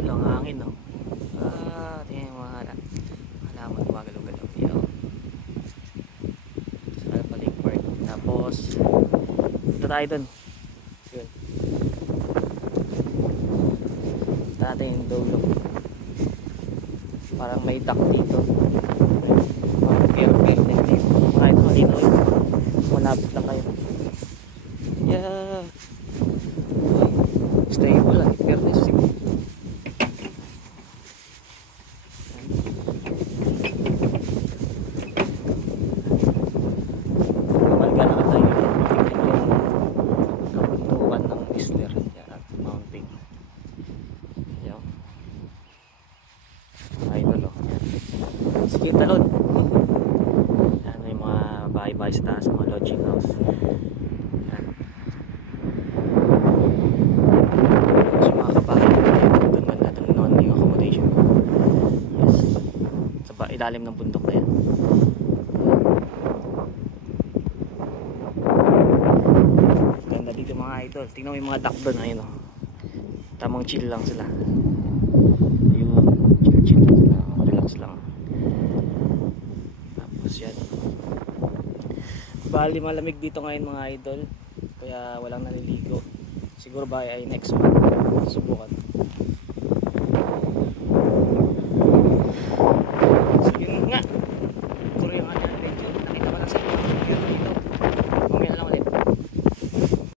idol, ang hangin, no? Tingnan yung mga halaman gumagalaw-galaw. Yan. Sa Alpaling Park. Tapos, punta tayo dun. Yun. Punta natin yung dulo. Parang may duck dito. Parang fair din dito. Kahit malino yun. Malapit lang kayo. Yeah. Stable lang. Fairness siguro. Malga na tayo. Tingnan yung kabundukan ng Whistler. Yan. Mountain. Yan. Idol, oh. Sige, talon. Yan, may mga bahay-bahay sa taas, mga lodging house. Yan. So mga kabahay, doon man natin noon yung accommodation ko. Yes. Sa ilalim ng bundok na yan. Ganda dito mga idol. Tingnan mo yung mga duck doon, ayun, oh. Tamang chill lang sila. Ayun, chill lang sila, relax lang. Tapos yan. Bali malamig dito ngayon mga idol, kaya walang naliligo. Siguro ba ay next month subukan.